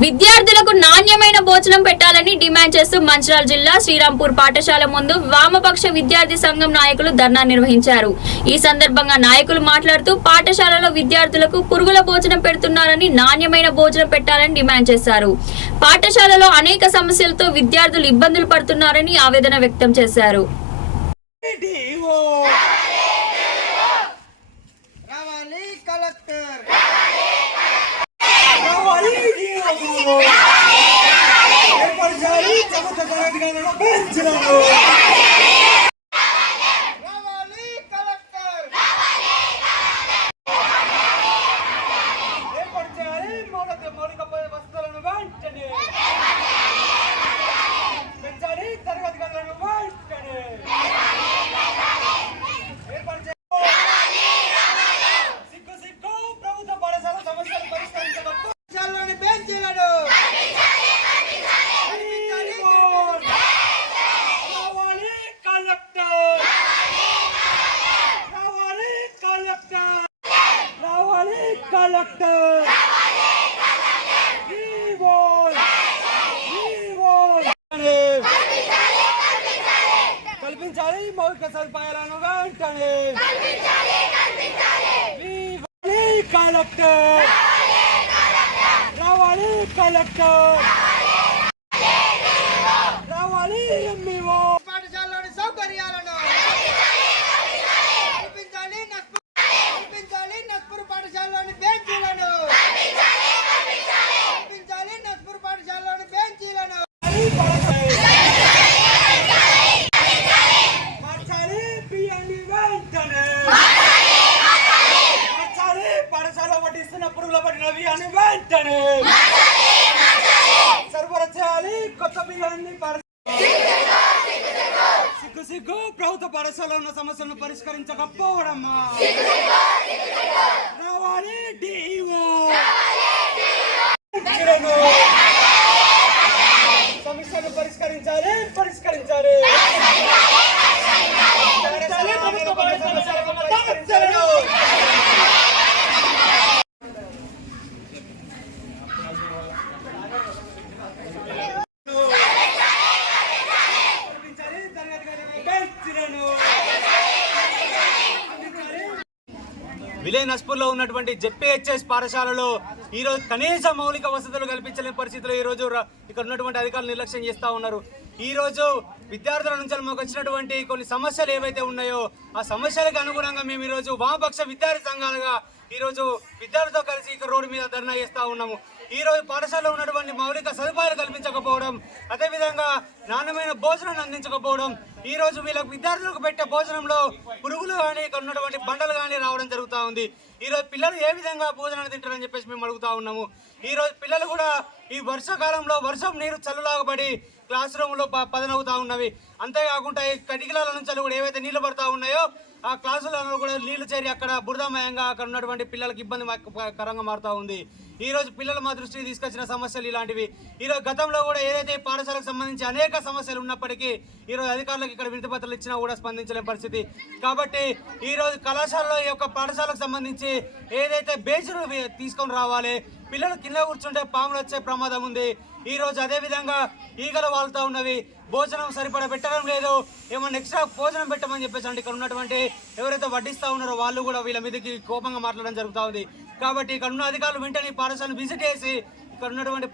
విద్యార్థులకు నాణ్యమైన భోజనం పెట్టాలని డిమాండ్ చేస్తూ మంచిర్యాల జిల్లా శ్రీరాంపూర్ పాఠశాల ముందు వామపక్ష విద్యార్థి సంఘం నాయకులు ధర్నా నిర్వహించారు. ఈ సందర్భంగా నాయకులు మాట్లాడుతూ పాఠశాలలో విద్యార్థులకు పురుగుల భోజనం పెడుతున్నారని, నాణ్యమైన భోజనం పెట్టాలని డిమాండ్ చేశారు. పాఠశాలలో అనేక సమస్యలతో విద్యార్థులు ఇబ్బందులు పడుతున్నారని ఆవేదన వ్యక్తం చేశారు. కల్పించాలి మౌలిక సదుపాయాలను వెంటనే కలెక్టర్ రావాలి, కలెక్టర్ రావాలి, ఎంఈఓ పాఠశాలలోని సౌకర్యాలను కల్పించాలి, నస్పూర్ పాఠశాలలోని బెంచీలను కల్పించాలి, నస్పూర్ పాఠశాలలోని బెంచీలను మార్చాలి, బియ్యాన్ని వెంటనే మార్చాలి, పాఠశాల పట్టిస్తున్న పురుగుల పట్టిన బియ్యాన్ని వెంటనే సరఫరా చేయాలి, కొత్త బియ్యాన్ని సిగ్గు ప్రభుత్వ పాఠశాలలో ఉన్న సమస్యలను పరిష్కరించకపోవడమ్మా రావాలి డిఓ సమస్యలు పరిష్కరించాలి. విలేజ్ నస్పూర్లో ఉన్నటువంటి జెడ్పీహెచ్ఎస్ పాఠశాలలో ఈరోజు కనీస మౌలిక వసతులు కల్పించలేని పరిస్థితుల్లో ఈరోజు ఇక్కడ ఉన్నటువంటి అధికారులు నిర్లక్ష్యం చేస్తూ ఉన్నారు. ఈరోజు విద్యార్థుల నుంచి మాకు వచ్చినటువంటి కొన్ని సమస్యలు ఏవైతే ఉన్నాయో ఆ సమస్యలకు అనుగుణంగా మేము ఈరోజు వామపక్ష విద్యార్థి సంఘాలుగా ఈరోజు విద్యార్థులతో కలిసి ఇక్కడ రోడ్డు మీద ధర్నా చేస్తూ ఉన్నాము. ఈరోజు పాఠశాలలో ఉన్నటువంటి మౌలిక సదుపాయాలు కల్పించకపోవడం, అదేవిధంగా నాణ్యమైన భోజనం అందించకపోవడం, ఈరోజు వీళ్ళకు విద్యార్థులకు పెట్టే భోజనంలో పురుగులు కానీ ఇక్కడ ఉన్నటువంటి బండలు కానీ రావడం జరుగుతూ ఉంది. ఈరోజు పిల్లలు ఏ విధంగా భోజనాన్ని తింటారని చెప్పేసి మేము అడుగుతా ఉన్నాము. ఈరోజు పిల్లలు కూడా ఈ వర్షాకాలంలో వర్షం నీరు చల్లులాగబడి క్లాస్ రూమ్లో పదనవుతా ఉన్నవి. అంతేకాకుండా ఈ కటికల నుంచి కూడా ఏవైతే నీళ్లు పడతా ఉన్నాయో ఆ క్లాసులలో కూడా నీళ్లు చేరి అక్కడ బురదమయంగా అక్కడ ఉన్నటువంటి పిల్లలకు ఇబ్బందికరంగా మారుతూ ఉంది. ఈరోజు పిల్లలు మా దృష్టికి తీసుకొచ్చిన సమస్యలు ఇలాంటివి. ఈరోజు గతంలో కూడా ఏదైతే పాఠశాలకు సంబంధించి అనేక సమస్యలు ఉన్నప్పటికీ ఈరోజు అధికారులకు ఇక్కడ వినతి పత్రాలు ఇచ్చినా కూడా స్పందించలేని పరిస్థితి. కాబట్టి ఈరోజు కళాశాలలో ఈ యొక్క పాఠశాలకు సంబంధించి ఏదైతే బెంచ్లు తీసుకొని రావాలి, పిల్లలు కింద కూర్చుంటే పాములు వచ్చే ప్రమాదం ఉంది. ఈరోజు అదేవిధంగా ఈగలు వాళ్తూ ఉన్నవి, భోజనం సరిపడా పెట్టడం లేదు, ఏమన్నా ఎక్స్ట్రా భోజనం పెట్టమని చెప్పేసి అంటే ఇక్కడ ఉన్నటువంటి ఎవరైతే వడ్డిస్తూ ఉన్నారో వాళ్ళు కూడా వీళ్ళ మీదకి కోపంగా మాట్లాడడం జరుగుతూ ఉంది. కాబట్టి ఇక్కడ ఉన్న అధికారులు వెంటనే పాఠశాలను విజిట్ చేసి ఇక్కడ ఉన్నటువంటి